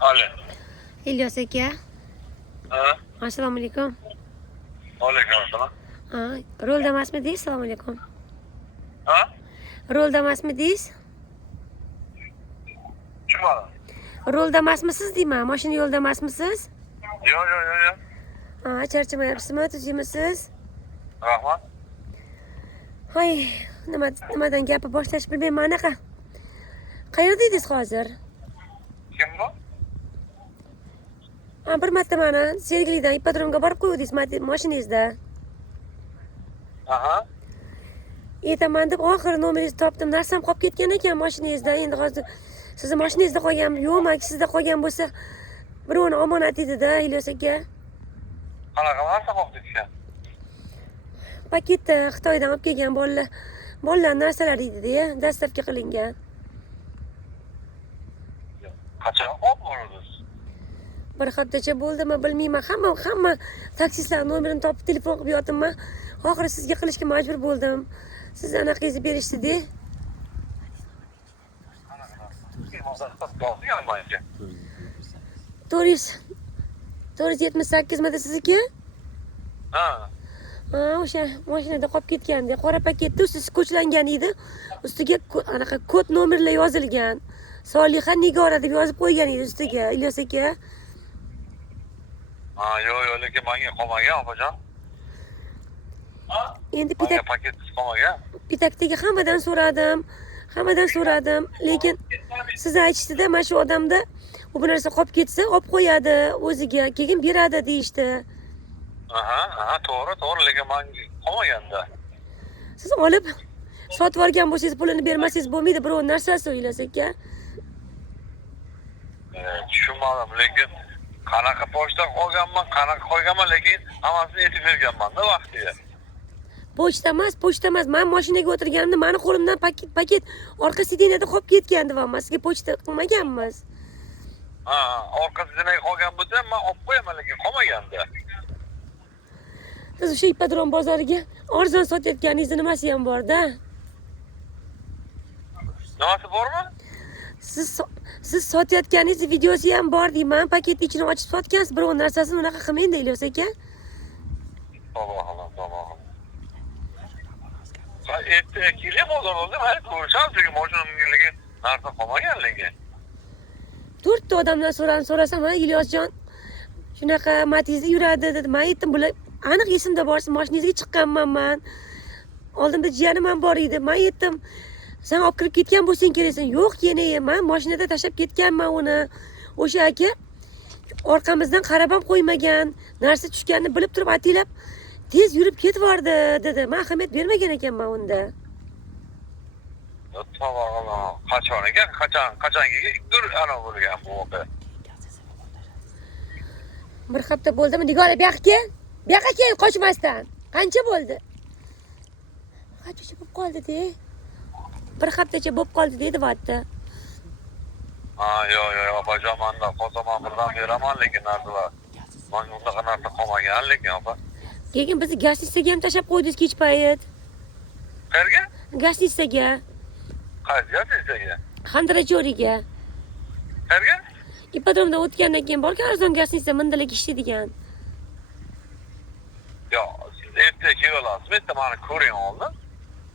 Alo. İlyas aka. Ha? Assalomu alaykum. Alaykum assalom. Rolda emasmidingiz? Assalomu alaykum. Ha? Rolda emasmidingiz? Kim var? Rolda emasmisiz deyman. Mashina yo'lda emasmisiz? Yo. Charchamayapsizmi? Tuzimisiz? Rahmat. Hoy, nimadan gapni boshlash bilmayman anaqa. Qayerda edingiz hozir? Kim bu? Bir marta mana Sergelidan ipodromga borib qo'ydingiz mashinangizda. Aha. Aytaman deb oxiri nomeringizni topdim. Narsam qolib ketgan ekan mashinangizda. Endi hozir sizni mashinangizda qolganmi yo'qmi? Sizda qolgan bo'lsa, birovni omonat edi-da, Ilyos aka. Qanaqa narsa qolib ketgan? Paketda Xitoydan olib kelgan bolalar narsalari edi-da, dastavka qilingan. Qachon olib bordingiz? Bir haftacha bo'ldimi bilmayman. Hamma taksistlar nomerini topib telefon qilib yotibman. Oxiri sizga qilishga majbur bo'ldim. Siz anaqangizni berishdi-da. To'rt yuz yetmish sakkizmidi sizniki? Ha. O'sha mashinada qolib ketganda qora paketda usti skochlangan edi. Ustiga anaqa kod nomerlar yozilgan. Soliha Nigora deb yozib qo'ygan edi ustiga, Ilyos aka. Yo'q, lekin menga qolmagan, opajon. Endi paketsiz qolmagan. Pitakdagi hammadan so'radim, lekin siz aytishdida, mana shu odamda bu narsa qolib ketsa, olib qo'yadi o'ziga, keyin beradi deyishdi. To'g'ri, lekin menga qolmaganda. Siz olib sotib olgan bo'lsangiz, pulini bermasangiz bo'lmaydi, birov narsasi Ilyos aka. Tushunmadim, lekin qanaqa pochta qolganman, lekin hammasini aytib berganman-da vaqtiga. Pochta emas. Men mashinaga o'tirganimda meni qo'limdan paket orqa sidinada qolib ketgandi va men sizga pochta qilmaganmiz. Orqa sidinaga qolgan bo'lsa, men olib qo'yaman, lekin qolmaganda. Siz o'sha ipodrom bozoriga arzon sotayotganingizni nimasi ham bor-da? Nimasi bormi? Siz sotayotganingiz videosi ham bor deyman. Paketni ichini ochib sotgansiz, birov narsasini unaqa qilmaydi, Ilyos aka. Alloh. Ertaga kelib bozorda men ko'rishamiz, lekin mashinamga narsa qolmagan lekin. 4 ta odamdan so'rasam, Ilyosjon shunaqa Matizda yuradi dedi. Men aytdim, bular aniq esimda bor, mashinangizga chiqqanman men. Oldimda jiyanim ham bor edi. Men aytdim, sen olib kirib ketgan bo'lsang keraksan. Yo'q, yana men mashinada tashlab ketganman uni. O'sha aka orqamizdan qarab ham qo'ymagan. Narsa tushganini bilib turib atilab tez yurib ketib bordi dedi. Men ahamiyat bermagan ekanman unda. Tamam. Qachon ekan? Qachonga ana bo'lgan bu voqea? Bir hafta bo'ldimi? Nigora bu yoqqa kel, qochmasdan. Qancha bo'ldi? Qancha bo'lib qoldi-da? Bir haftacha bo'lib qoldi dedi vatda. Yo'q, opajon, menda qolsa men birdan beraman, lekin narsalar. Menga unaqa narsa qolmagan lekin, opa. Keyin bizni gastitsaga ham tashab qo'ydingiz kech payt. Qayerga? Gastitsaga. Qaysi gastitsaga? Xandrajoriga. Qayerga? Ipodromdan o'tgandan keyin borgan arzon gastitsa mindalik ishlaydigan. Yo'q, siz ertaga kelib olasiz. Bitta meni ko'ring oldin.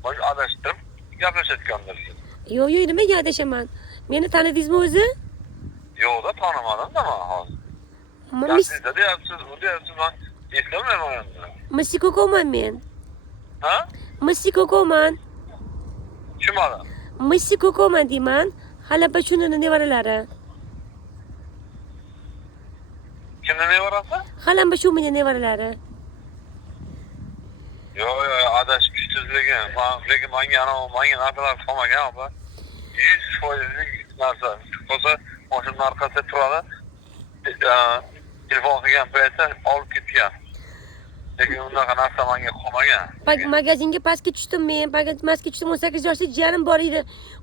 Men adashtirib gaplashayotgandirsiz. Yo'q, nimaga adashaman? Meni tanidingizmi o'zi? Yo'q-da, tanimadim-da men hozir. Gastitsa deyapsiz, bu deyapsiz, men eslamayman endi. Missikokoman men. Ha? Missikokoman. Tushunmadim. Missikokoman deyman. Halaba shunini nevaralari. Kimni nevarasi? Halamba shu meni nevaralari. Yo'q, adashibsiz lekin menga narsalar qolmagan, opa. 100% narsa. Bo'lsa, mashina orqasida turadi. Telefon qilgan paytda olib ketgan. Lekin unaqa narsa menga qolmagan. Magazinga pastga tushdim men. Pastga tushdim, 18 yoshli jiyanim bor edi.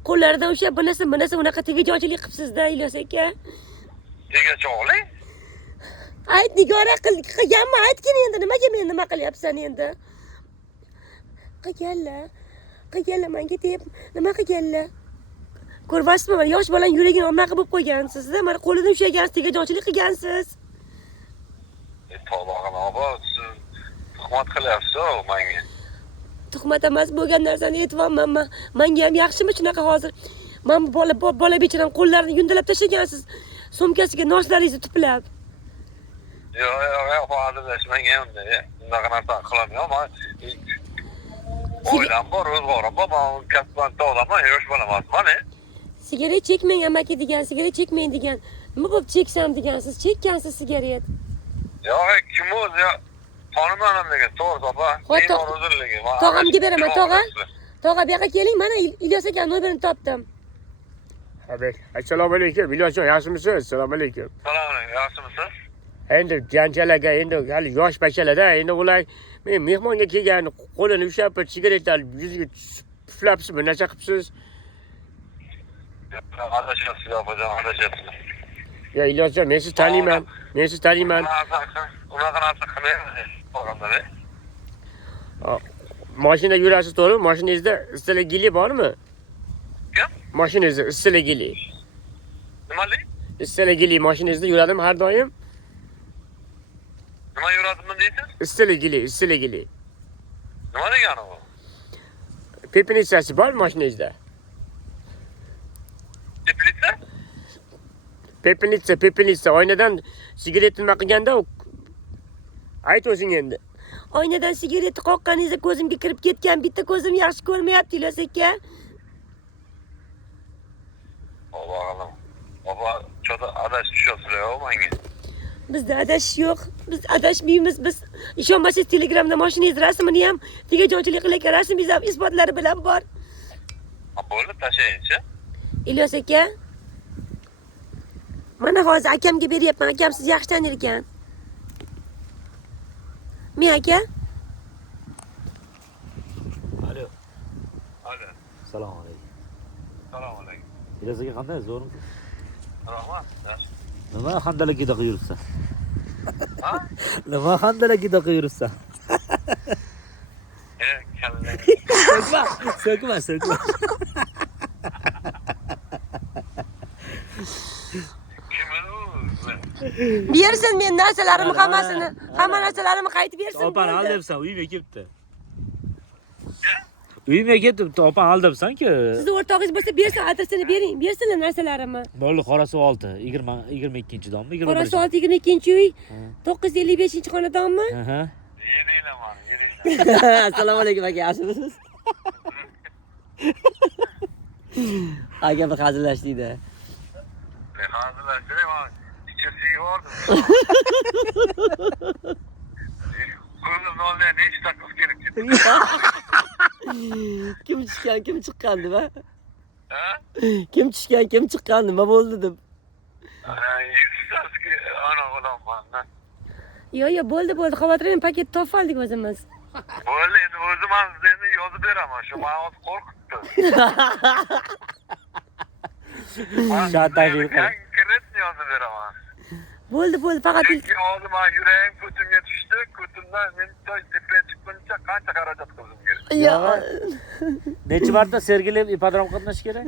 Qo'llaridan o'sha bunasi unaqa tegajonchilik qilibsiz-da, Ilyos aka. Tegajonlik? Ayt, Nigora qilganman, aytgin endi, nimaga men nima qilyapsan endi? Qilganlar menga deb nima qilganlar? Ko'ryapsizmi? Mana yosh bolang yuragini olmaqa bo'lib qo'ygansiz-da. Mana qo'lidan ushlagansiz, tegajonchilik qilgansiz. Tavbag'in opa, siz tuhmat qilyapsiz-ku menga. Tuhmat emas bo'lgan narsani aytyapman men. Menga ham yaxshimi shunaqa hozir? Men bola becharam qo'llarini yundalab tashlagansiz. Sumkasiga noshlaringizni tuplab. Yo'q, hazillashmang endi. Bunaqa narsa qilmayman. O'ylam bor, o'zg'orim bor. Men kasbdan tog'laman, yosh bolaman. Sigaret chekmang amaki degan, sigaret chekmang degan. Nima bo'lib cheksam degansiz? Chekkansiz sigaret. Yo'q, kim o'zi xonimam degan, to'g'ri opa. Men o'zimligi. Tog'amga beraman, tog'a. Tog'a bu yoqqa keling, mana Ilyos aka nomerini topdim. Habek, assalomu alaykum. Ilyosjon, yaxshimisiz? Assalomu alaykum. Salom alaykum, yaxshimisiz? Endi janjalaga endi hali yosh bachchalarda endi ular men mehmonga kelgan qo'lini ushlab sigaretlar yuziga puflabsiz, bir narsa qilibsiz. Adashyapsiz, opajon, adashyapsiz. Ya Ilyosjon, men sizni taniyman. Men sizni taniyman. Unaqa narsa qilmayman. To'g'rimi? Mashina yurasiz, to'g'rimi? Mashinangizda issiqlik bormi? Kim? Mashinangizda issiqlik. Nimali? Issiqlik mashinangizda yuradimi har doim? Nima yuradimi deysiz? Issiqlik. Nima degani bu? Pepinitsasi bormi mashinangizda? Pepinitsa. Oynadan sigaret nima qilganda ayt o'zing endi. Oynadan sigaretni qoqqaningizda ko'zimga kirib ketgan, bitta ko'zim yaxshi ko'rmayapti Ilyos aka. Allohim. Opa, cho'ta adashib tushyapsizlar-ku menga. Bizda adashish yo'q. Biz adashmaymiz. Biz ishonmasangiz Telegramda mashinangiz rasmini ham, tegajonchilik qilayotgan rasmingiz ham isbotlari bilan bor. Bo'ldi, tashlaychi. Ilyos aka. Mana hozir akamga beryapman. Akam sizni yaxshi tanir ekan. Men aka? Alo. Assalomu alaykum. Salom alaykum. Ilyos aka qanday? Zo'rmi? Rahmat. Nima handalakida yuribsan? Ha? Nima handalakida yuribsan? Kallang. So'kma. Bersin men narsalarimni hamma narsalarimni qaytib bersin. Opan aldabsan, uyimga kelibdi. Uyimga ketibdi, opan aldabsan-ku. Sizni o'rtog'ingiz bo'lsa bersin, adresini bering. Bersinlar narsalarimni. Bo'ldi, Qorasuv 6, 22-dommi? 22 22-uy, 955-xonadonmi? Aha. Yeringlar. Assalomu alaykum aka, yaxshimisiz? Aka bir hazillashdik-da. Men hazillashtirman. İçerisiga bordim. Ko'zimni olmay nechta qiz kelib ketdi. Kim chiqqan deb, ha? Ha? Kim tushgan, kim chiqqan, nima bo'ldi deb. Yuztasiga ana odamman. Yo'q, bo'ldi. Xavotirlanmang, paket topib oldik o'zimiz. Bo'ldi, endi o'zim ham endi yozib beraman. Shu meni hozir qo'rqitdi. Shantaylik. Konkretni yozib beraman. Bo'ldi, faqat Chunki hozir men yuragim ko'timga tushdi. Ko'timdan men tepaga chiqquncha qancha xarajat qildim kerak. Necha marta Sergelib ipodrom qatnash kerak?